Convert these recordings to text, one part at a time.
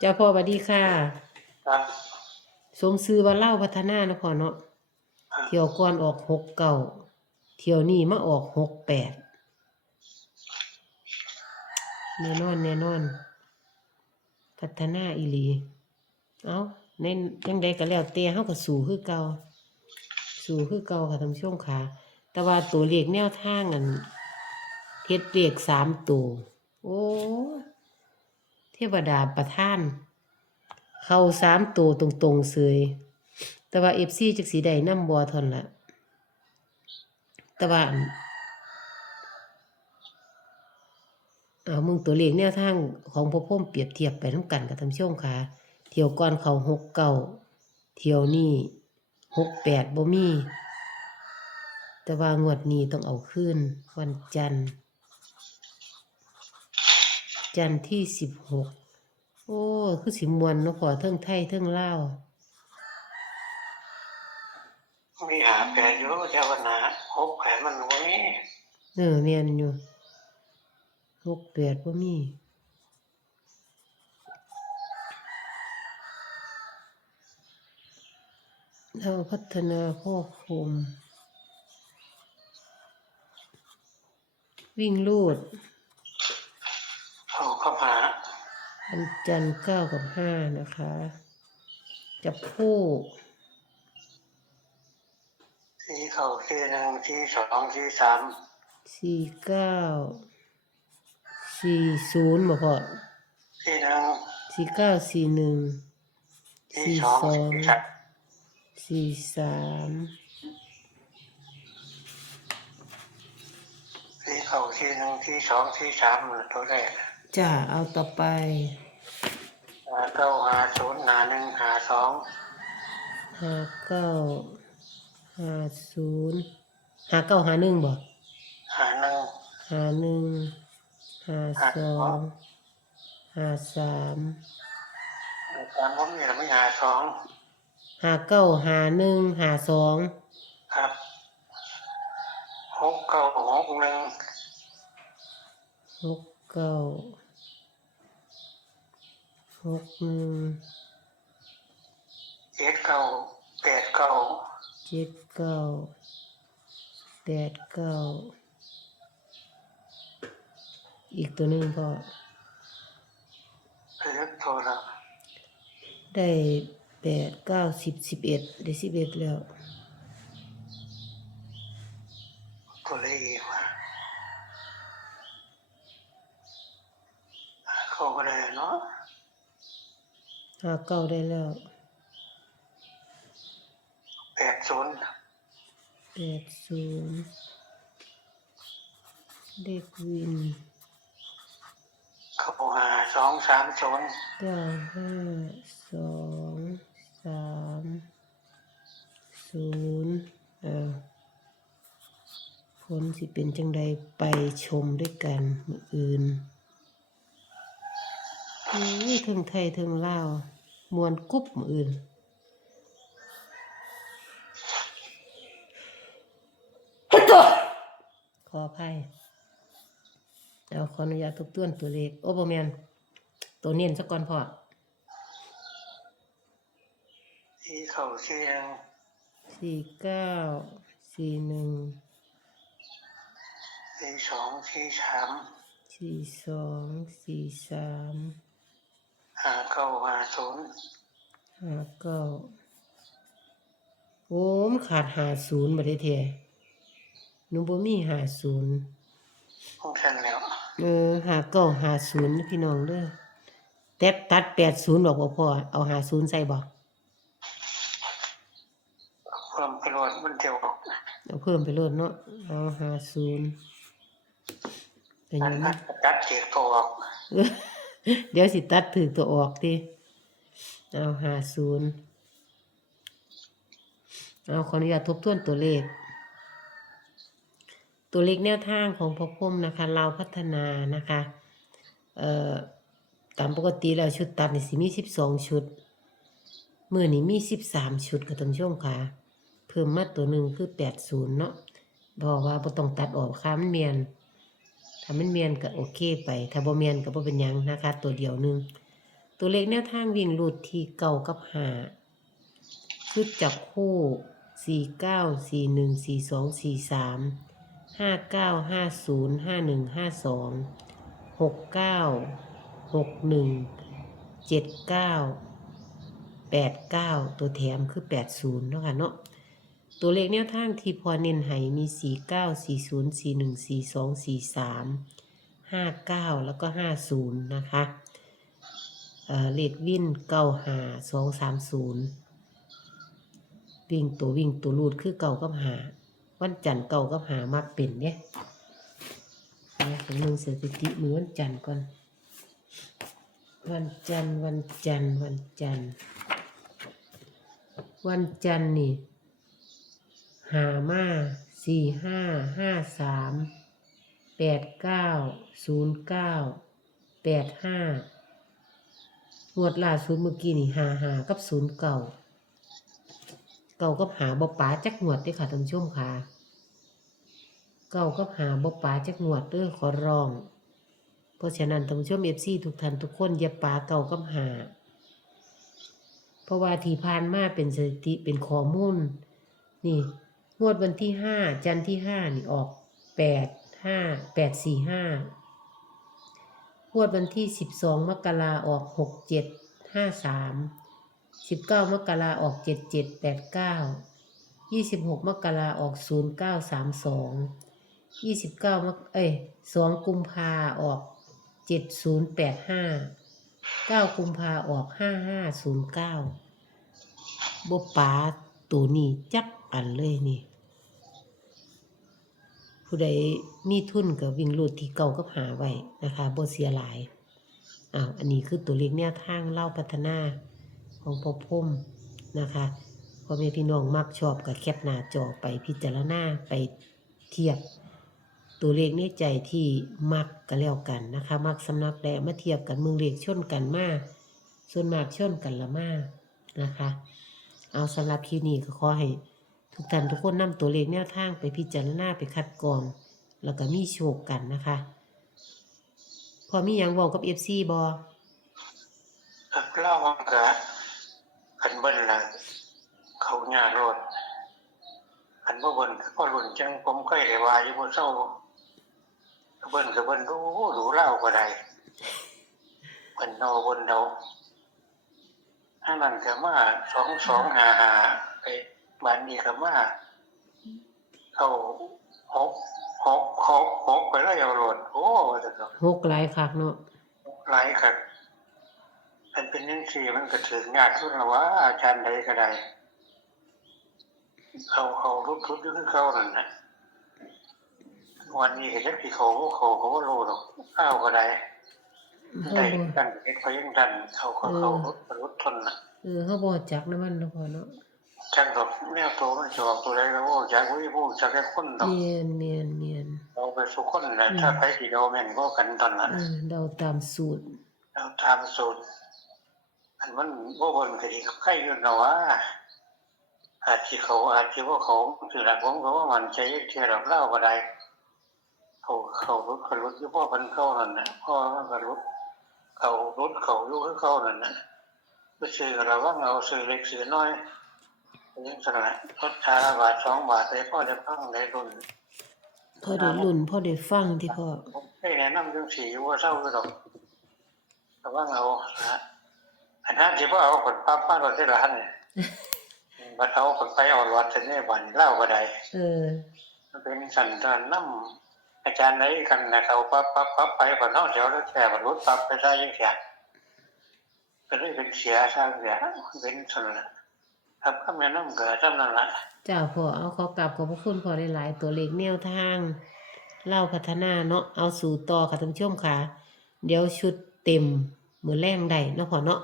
เจ้าพ่อสวัสดีค่ะ ครับสมซื้อว่าเล่าพัฒนาเนาะพ่อเนาะเที่ยวก่อนออกหกเก้าเที่ยวนี้มาออกหกแปดแน่นอนแน่นอน พัฒนาอีหลี เอาในยังใดก็แล้วแต่เฮาก็สู้คือเก่าสู้คือเก่าค่ะท่านผู้ชมค่ะแต่ว่าตัวเลขแนวทางอันเฮ็ดเลขสามตัวโอ้ เทวดาประท่าน เข้าสามตัวตรงๆเสยแต่ว่า FC จักสีได้ำบ่ทนละแต่ว่านเอามึงตัวเลขแนวทางของพ่อพ่มเปรียบเทียบไปน้ำกันกับท่านผู้ชมค่ะเที่ยวก่อนเขาหกเก้าเที่ยวนี้หกแปดบ่มี แต่ว่างวดนี้ต้องเอาขึ้นวันจันทร์ จันทร์ที่สิบหกโอ้คือสิมวนเนาะพอเทิงไทยเทิงลาวมีหาแปดอยู่เจ้าวันนะหกแผลมันไว้เออแม่นอยู่หกแปดบ่มีเราพัฒนาพ่อคุมวิ่งลูด เอาเข้ามา วันจันทร์เก้ากับห้านะคะ จับคู่ที่เข่าที่หนึ่งที่สองที่สามสี่เก้าสี่ศูนย์บ่พอที่หนึ่งสี่เก้าสี่หนึ่งที่สี่สองสองที่สามสี่สามที่เข่าที่หนึ่งที่สองที่สามมันตัวแรก จ้าเอาต่อไปหาเก้าหาศูนย์หาหนึ่งหาสองห้าเก้าห้าศูนย์ห้าเก้าห้าหนึ่งบ่หาหนึ่งห้าหนึ่งห้าสองห้าสามสามผมมีแล้วไม่หาสองห้าเก้าห้าหนึ่งห้าสองครับหกเก้าหกหนึ่งหกเก้า หกหนึ่งเจ็ดเก้าแปดเก้าเจ็ดเก้าแปดเก้าอีกตัวหนึ่งก็เลือกโทรละได้แปดเก้าสิบสิบเอ็ดได้สิบเอ็ดแล้วตัวเลขอีกว่าเข้าก็ได้เนาะ ห้าเก้าได้แล้วแปดศูนย์แปดศูนย์เลขวินเข้าหาสองสามศูนย์เก้าห้าสองสามศูนย์อ่าผลสิเป็นจังใดไปชมด้วยกันมืออื่น อุ้ยเทิงไทยเทิงลาวมวนกุ๊บมืออื่นขออภัยเอาขออนุญาตทบทวนตัวเลขโอ้บ่แมนตัวเน้นสักก่อนพอที่เข้าเสียงสี่เก้าสี่หนึ่งที่สองที่สามสี่สองสี่สาม หาเก้าหาศูนย์ห้าเก้าโอ้มันขาดหาศูนย์มาได้เทหนูบ่มีหาศูนย์คงทันแล้ว เออหาเก้าหาศูนย์พี่น้องเด้อแต่ตัดแปดศูนย์บอกบ่พอเอาหาศูนย์ใส่บ่ความกระโดดมันเดียวเอาเพิ่มไปโลดเนาะเอาหาศูนย์เป็นอัหนยังนั้นะนจัดเกียตัวออก เดี๋ยวสิตัดถือตัวออกติเอาหาศูนย์เอาขออนุญาตทบทวนตัวเลข ตัวเลขแนวทางของพ่อพุ่มนะคะ เราพัฒนานะคะ เอ่อตามปกติแล้วชุดตัดนี่สิมีสิบสองชุดมือนี้มีสิบสามชุดกับท่านผู้ชมค่ะ เพิ่มมาตัวหนึ่งคือแปดศูนย์เนาะบอกว่าบ่ต้องตัดออกค่ะมันเมียน ถ้ามันเมียนก็โอเคไป ถ้าบ่เมียนก็บ่เป็นหยังนะคะ ตัวเดียวนึง ตัวเลขแนวทางวิ่งลุดที่เก่ากับหาชุดจับคู่สี่เก้าสี่หนึ่งสี่สองสี่สามห้าเก้าห้าศูนย์ห้าหนึ่งห้าสองหกเก้าหกหนึ่งเจ็ดเก้าแปดเก้าตัวแถมคือแปดศูนย์เนาะค่ะเนาะ ตัวเลขแนวทางที่พอเน้นให้มีสี่เก้าสี่ศูนย์สี่หนึ่งสี่สองสี่สามห้าเก้าแล้วก็ห้าศูนย์นะคะเอ่อเลขวิ่นเก้าหาสองสามศูนย์วิ่งตัววิ่งตัวรูดคือเก่ากับหาวันจันทร์เก่ากับหามักเป็นเนี่ยนะผมมึงสถิติมือวันจันทร์ก่อน วันจันทร์วันจันทร์วันจันทร์วันจันทร์นี่ หามาสี่ห้าห้าสามแปดเก้าศูนย์เก้าแปดห้างวดล่าสุดเมื่อกี้นี่หาหากับศูนย์เก่า เก่ากับหาบ่ป๋าจักงวดด้อค่ะท่านผู้ชมค่ะเก่ากับหาบ่ป๋าจักงวดเด้อขอร้อง เพราะฉะนั้นท่านผู้ชม FC ทุกท่านทุกคนอย่าป๋าเก่ากับหาเพราะว่าที่ผ่านมาเป็นสถิติเป็นข้อมูลนี่ งวดวันที่ห้าจันทร์ที่ห้านี่ออกแปดห้าแปดสี่ห้างวดวันที่สิบสองมกราออกหกเจ็ดห้าสามสิบเก้ามกราออกเจ็ดเจ็ดแปดเก้ายี่สิบหกมกราออกศูนย์เก้าสามสองยี่สิบเก้ามกเอ้ยสองกุมภาออกเจ็ดศูนย์แปดห้าเก้ากุมภาออกห้าห้าศูนย์เก้าบปา ตัวนี้จักอันเลยนี่ ผู้ใดมีทุนกับวิ่งรูดที่เก่ากับหาไว้นะคะบ่เสียหลายอ้าวอันนี้คือตัวเลขแนวทางเล่าพัฒนาของพอพุ่มนะคะพ่อแม่พี่น้องมักชอบกับแคปหน้าจอไปพิจารณาไปเทียบ ตัวเลขในใจที่มักก็แล้วกันนะคะ มักสำนักแลมาเทียบกันเมืองเลขชนกันมากส่วนมากชนกันละมากนะคะ เอาสำหรับคลิปนี้ก็ขอให้ทุกท่านทุกคนนำตัวเลขแนวทางไปพิจารณาไปคัดกรอง แล้วก็มีโชคกันนะคะ พอมีหยังบอกกับเอฟซีบอครับเล่ามันก็ขันเบิ้ลละเขาหน้ารดขันบ่เบิ้ลก็รุ่นจังผมเคยได้ว่าอยู่บ่เศร้าเบิ้ลก็เบิ้ลรู้รู้เล่าก็ได้เบิ้ลเอาเบิ้ลเอา อันนั้นก็มาสองสองหาหาไปบ้านนี้ก็มาเข้าหกหกหกหกไปแล้วเอาโรดโอ้แต่ก็หกหลายคักเนาะหลายครับมันเป็นยังสี่มันก็ถึงงานขึ้นแล้วว่าอาจารย์ใดก็ได้เขาเขารุดรุดอยึดเขานั่นนะวันนี้ก็ยักที่เขาเขาเขาก็รู้หรอกข้าวก็ได้เฮา ได้บ่กันเขายังดันเขาเขาเขารุดรุดทนนะเออเฮาบ่จักน้ำมันเนาะพอเนาะจังดอกแนวตัวมันจะออกตัวใดก็โอ้จากวิบูจากแค่คนดอกเมียนเมียนเมียนเราไปสุคนนะถ้าไปที่เราแม่นก็กันตอนนั้นเออเดาตามสูตร เราทำสูตรอันมันบ่บนก็ดีกับใครอยู่นะว่าอาจจะเขาอาจจะว่าเขาถือหลักผมก็ว่ามันใจเทียรับเล่าก็ได้เขาเขารถเขารถอยู่พ่อพันเข้านั่นนะพ่อก็รถ เขารถเขาอยู่คือเข้านั่นนะไปซื้อเราว่าเอาซื้อเล็กซื้อน้อยยังสนะรถชาละบาทสองบาทได้พ่อได้ฟังได้รุ่นพอได้รุ่นพอได้ฟังที่พ่อผมได้แนะนำจังสีว่าเศร้าคือดอกแต่ว่าเอาละอันนั้นที่ว่าเอาผลปั๊บมาเราได้ร้านเนี่ยบัดเอาผลไปเอาวัดเสน่ห์บันเล่าก็ได้เออมันเป็นสันตานน้ำ อาจารย์ไหนกันนะเขาปั๊บปั๊บปั๊บไปผลนอกเดี๋ยวแล้วแก่ผลรถปั๊บไปได้ยังเสียก็เลยเป็นเสียสร้างเสียเป็นส่วนละครับก็แม่น้ำเกิดจำนั่นละจ้าพ่อเอาขอกราบขอบพระคุณพ่อได้หลายๆตัวเลขแนวทางเล่าพัฒนาเนาะเอาสู่ต่อค่ะท่านผู้ชมค่ะ เดี๋ยวชุดเต็มมือแรงได้เนาะพ่อเนาะ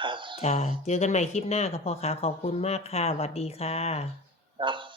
ครับจ้าเจอกันใหม่คลิปหน้าค่ะพ่อค่ะขอบคุณมากค่ะสวัสดีค่ะ ครับ